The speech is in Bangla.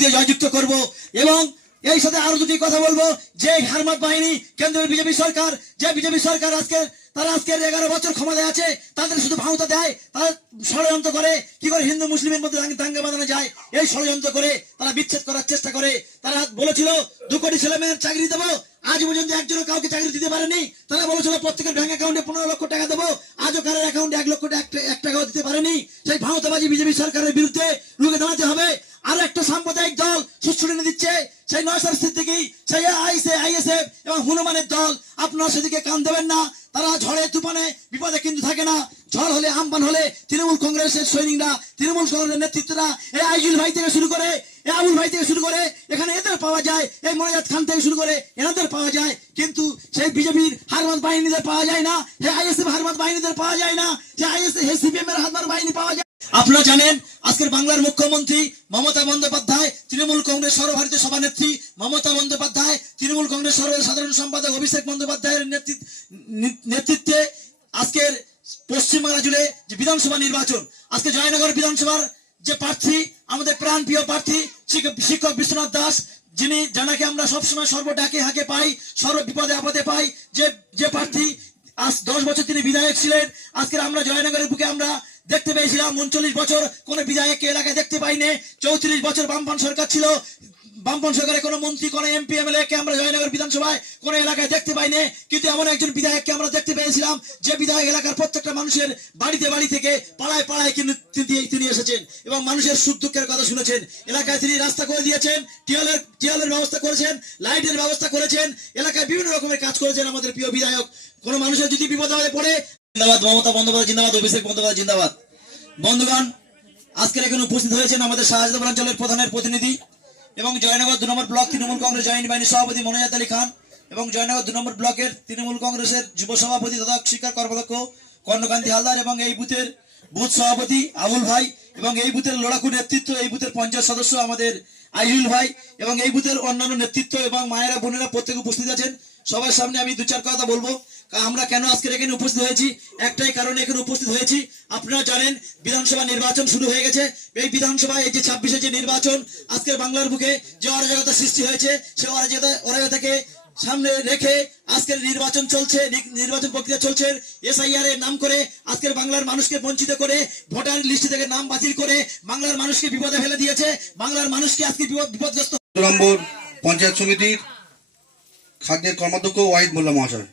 দিয়ে জয়যুক্ত করব। এবং এই সাথে আরো দুটি কথা বলবো, যে হারমাত বাহিনী কেন্দ্রের বিজেপি সরকার, যে বিজেপি সরকার তারা আজকের 11 বছর ক্ষমতায় আছে, তাদের শুধু ভাঙতা দেয়, তারা ষড়যন্ত্র করে কি করে হিন্দু মুসলিমের মধ্যে দাঙ্গা বাঁধানো যায়, এই ষড়যন্ত্র করে তারা বিচ্ছেদ করার চেষ্টা করে। তারা বলেছিল 2 কোটি ছেলে মেয়ের চাকরি দেবো, আজ পর্যন্ত একজনও কাউকে চাকরি দিতে পারেনি। তারা বলেছিল প্রত্যেকের ব্যাংক অ্যাকাউন্টে 15 লক্ষ টাকা দেবো, আজও কারোর অ্যাকাউন্টে 1 লক্ষ এক টাকাও দিতে পারেনি। সেই ভাঙতাবাজি বিজেপি সরকারের বিরুদ্ধে রুখে দাঁড়াতে হবে। আর একটা সাম্প্রদায়িক দল সুশ্রুনি দিচ্ছে, সেই নয়সার সিদ্দিকী, সেই আইএসএফ এবং হনুমানের দল। আপনারা সেদিকে কান দেবেন না। তারা ঝড়ে তুফানে বিপদে কিন্তু থাকে না। ঝড় হলে আমপান হলে তৃণমূল কংগ্রেসের সৈনিকরা, তৃণমূল কংগ্রেসের নেতৃত্বরা, এই আইজুল ভাই থেকে শুরু করে, এই আবুল ভাই থেকে শুরু করে, এখানে এদের পাওয়া যায়, এই মোনাজাত খান থেকে শুরু করে এনাদের পাওয়া যায়। কিন্তু সেই বিজেপির হারমাত বাহিনীদের পাওয়া যায় না, সেই আইএসএফ হারমাত বাহিনীদের পাওয়া যায় না, সেই সিপিএম এর হারমাত বাহিনী পাওয়া যায়। আপনারা জানেন আজকের বাংলার মুখ্যমন্ত্রী মমতা বন্দ্যোপাধ্যায়, তৃণমূল কংগ্রেস সর্বভারতীয় সভানেত্রী মমতা বন্দ্যোপাধ্যায়, তৃণমূল কংগ্রেস সাধারণ সম্পাদক অভিষেক বন্দ্যোপাধ্যায়ের নেতৃত্বে আজকের পশ্চিমবাংলা জুড়ে যে বিধানসভা নির্বাচন, আজকে জয়নগর বিধানসভার যে প্রার্থী, আমাদের প্রাণ প্রিয় প্রার্থী শিক্ষক বিশ্বনাথ দাস, যিনি জানাকে আমরা সবসময় সর্বডাকে হাকে পাই, সর্ব বিপদে আপদে পাই, যে প্রার্থী আজ 10 বছর তিনি বিধায়ক ছিলেন। আজকের আমরা জয়নগরের বুকে আমরা দেখতে পেয়েছিলাম 39 বছর কোন বিধায়ককে এলাকায় দেখতে পাইনি। 34 বছর বামপন্থী সরকার ছিল, বামপন্থী সরকারের কোন মন্ত্রী, কোন এমপি, এমএলএ কে আমরা জয়নগর বিধানসভায় কোন এলাকায় দেখতে পাইনি। কিন্তু এমন একজন বিধায়ককে আমরা দেখতে পেয়েছিলাম, যে বিধায়ক এলাকার প্রত্যেকটা মানুষের বাড়ি থেকে পাড়ায় পাড়ায় কিন্তু তিনি এসেছেন এবং মানুষের সুখ দুঃখের কথা শুনেছেন। এলাকায় তিনি রাস্তা করে দিয়েছেন, টিউবওয়েলের ব্যবস্থা করেছেন, লাইটের ব্যবস্থা করেছেন, এলাকায় বিভিন্ন রকমের কাজ করেছেন আমাদের প্রিয় বিধায়ক। কোন মানুষের যদি বিপদ হয়ে পড়ে, জিন্দাবাদ মমতা বন্দ্যোপাধ্যায়, জিন্দাবাদ অভিষেক বন্দ্যোপাধ্যায়, জিন্দাবাদ। বন্ধুগণ, আজকের এখানে উপস্থিত হয়েছেন আমাদের শাহজাদপুর অঞ্চলের প্রধানের প্রতিনিধি এবং জয়নগর 2 নম্বর ব্লক তৃণমূল কংগ্রেস জয়েন্ট বাহিনীর সভাপতি মোনাজাত আলী খান এবং জয়নগর 2 নম্বর ব্লকের তৃণমূল কংগ্রেসের যুব সভাপতি তথা শিক্ষা কর্মদক্ষ কর্ণকান্তি হালদার এবং এই বুথের বুথ সভাপতি আবুল ভাই এবং এই বুথের লড়াকু নেতৃত্ব, এই বুথের পঞ্চায়েত সদস্য আমাদের আইজুল ভাই এবং এই বুথের অন্যান্য নেতৃত্ব এবং মায়েরা বোনেরা প্রত্যেকে উপস্থিত আছেন। সবার সামনে আমি 2-4 কথা বলবো। আমরা কেন আজকের এখানে উপস্থিত হয়েছি, একটাই কারণে এখানে উপস্থিত হয়েছি। আপনারা জানেন বিধানসভা নির্বাচন শুরু হয়ে গেছে। এই বিধানসভায় এই যে 26-এ যে নির্বাচন, আজকের বাংলার বুকে যে অরাজকতা সৃষ্টি হয়েছে, সেই অরাজকতাকে সামনে রেখে আজকের নির্বাচন চলছে, নির্বাচন প্রক্রিয়া চলছে। এসআইআর এর নাম করে আজকের বাংলার মানুষকে বঞ্চিত করে, ভোটার লিস্ট থেকে নাম বাতিল করে বাংলার মানুষকে বিপদে ফেলে দিয়েছে। বাংলার মানুষকে আজকে বিপদগ্রস্ত। নম্বর পঞ্চায়েত সমিতির খাদ্যের কর্মাধ্যক্ষ ওয়াহিদ মোল্লা মহাশয়।